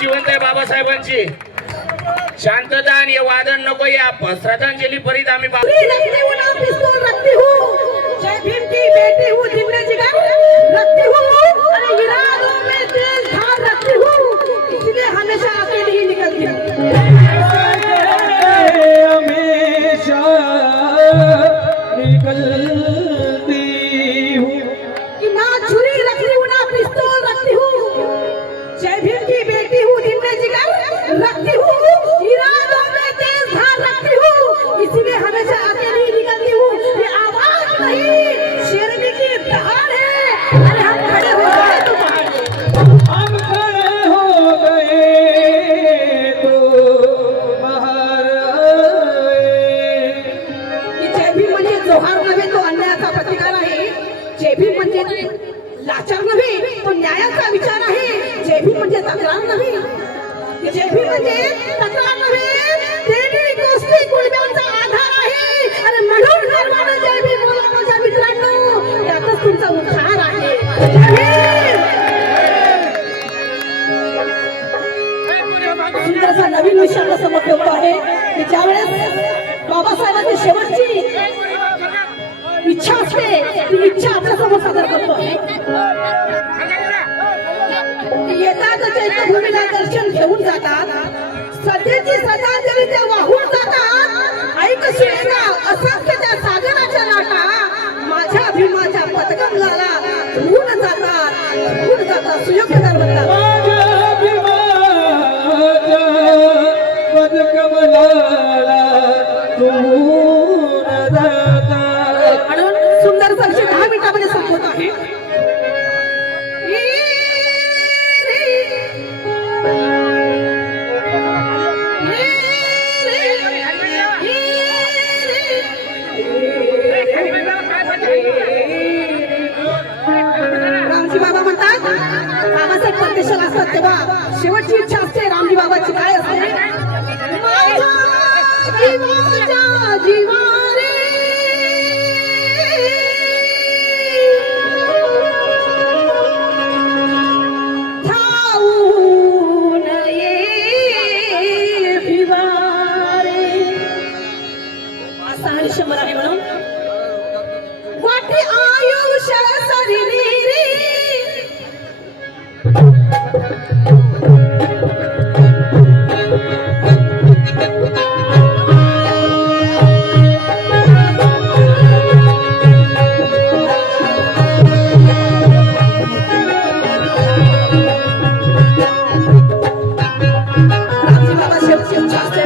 जिवंत आहे बाबासाहेबांची शांतता आणि वादन नको या श्रद्धांजली परित आम्ही जय भीम की बेटी हूँ जिंदगी जिगर रखती हूँ अरे इरादों में तेज धार रखती हूँ इसलिए हमेशा अकेली ही निकलती हूँ हमेशा निकलती हूँ कि ना छुरी रखती हूँ ना पिस्तौल रखती हूँ जय भीम की बेटी हूँ जिंदगी जिगर रखती हूँ इरादों में तेज धार रखती हूँ इसलिए हमेशा अकेली ही निकलती हूँ ये आवाज नहीं शेरनी की दहाड़ है अरे हम खड़े हो गए तो हम खड़े हो गए तो बाहर जय भीम म्हणजे जोहार नव्हे तो अन्यायाचा प्रतिकार आहे जय भीम म्हणजे लाचार नव्हे तो न्यायाचा विचार आहे जय भीम म्हणजे तक्रार नव्हे जय भीम म्हणजे तक्रार नव्हे देवी गोष्टी कुळब्यांचा आधार आहे अरे म्हणून गर्वानं जय भीम बोला माझ्या मित्रांनो यातच तुमचा उद्धार आहे सुंदरसा नवीन विषय आपल्या समोर ठेवतो आहे की ज्यावेळेस बाबासाहेबांची शेवटची इच्छा असते ती इच्छा आपल्या समोर सादर करतो आहे भूमीला दर्शन घेऊन जातात, सध्याची श्रद्धांजली त्या वाहून जातात. ऐक सुरेखा, असंख्य त्या सागराच्या लाटा माझ्या भीमाच्या पदकमलाला धुवून जातात सुयोग्य म्हणतात. माझ्या भीमाच्या पदकमलाला धुवून जातात. म्हणून सुंदर संक्षेप 10 मिनिटांमध्ये संपवत आहे. रामजी बाबा म्हणतात, बाबासाहेब परदेशाला असतात तेव्हा शेवटची इच्छा असते रामजी बाबाची काय असते? माझ्या जीवाच्या जीवा रे, ठाऊन ये भिवा रे. असा हा शंभर आहे म्हणून वाटे आयुष्य सरिली रे. रामजी बाबा शेवटची इच्छा असते.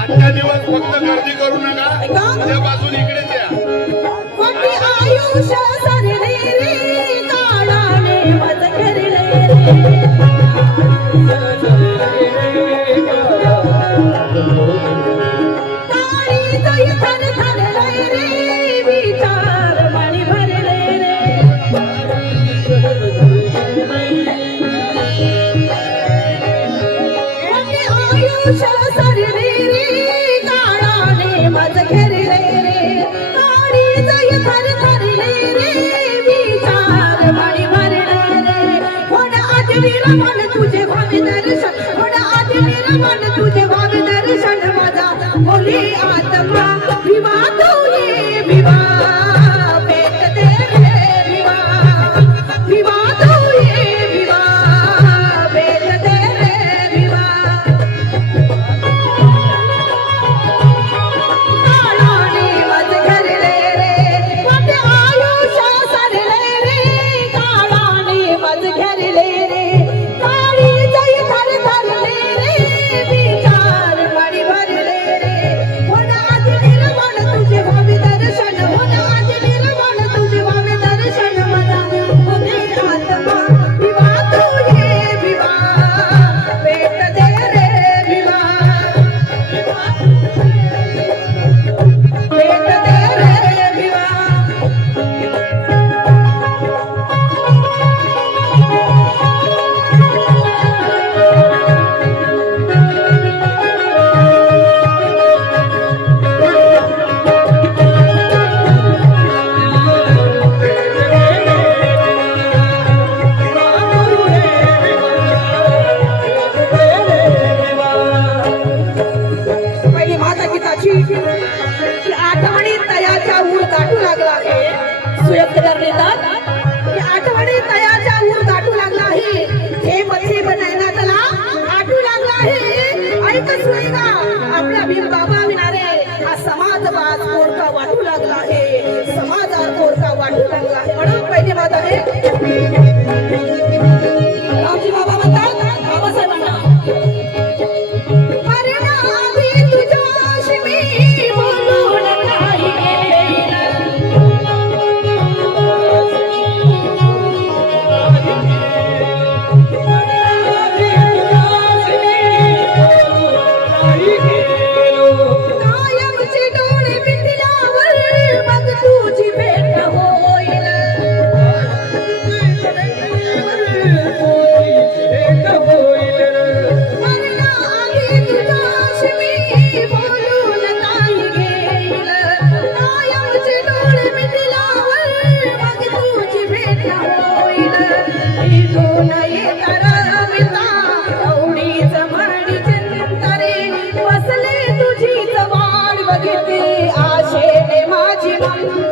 आजचा दिवस फक्त गर्दी करू नका, उद्यापासून इकडेच या. वाटे आयुष्य सरिली रे, काळाने मज करले रे. तारी जाई थर थरले रे, विचार मणी भरले रे. वाटे आयुष्य सरिली रे, काळाने मज करले रे. तारी जाई थर थरले रे, विचार मणी भरले रे. कोण आजवी रमण तुझे भावी दर्शन, कोण आजवी रमण तुझे भावी दर्शन. माझा बोली आत्मा विवा तू ये विवा, पेट दे रे विवा, विवा तू ये विवा, पेट दे रे विवा. काळाने मज करले रे, वाटे आयुष्य सरले रे, काळाने मज करले रे. काळी जाई थर थरले रे, विचार मणी भरले रे. कोण आज निर्मळ तुझे भावी दर्शन, कोण आज निर्मळ तुझे भावी दर्शन. मला बोले आत्मा विवा तू ये विवा, पेट दे रे विवा, पेट दे रे विवा. पहिली माता गीताची की आठवणी तयाच्या ऊर दाटू लागला आहे. सुयक्कर लिहितात की आठवणी तयाच्या ऊर दाटू लागला आहे, हे बच्चे बनायला त्याला आठू लागला आहे. ऐक सुरेखा, आपला भीम बाबा विनारे हा समाजवाद कोरका वाटू लागला आहे, समाजात कोरका वाटू लागला आहे. म्हणून पहिली माता आहे रामजी बाबा म्हणतात बाबासाहेबांना, मरणाआधी तुझ्याशी मी बोलून नाही गेलं. कायमचे डोळे मिटल्यावर मग तुझी भेट होईल. मरणाआधी तुझ्याशी मी बोलून नाही गेलं. कायमचे डोळे मिटल्यावर मग तुझी भेट होईल. इथून येता रविता एवढीच म्हणी चिंतरे, बसले तुझीच वाट बघितली आशेने माझी मन.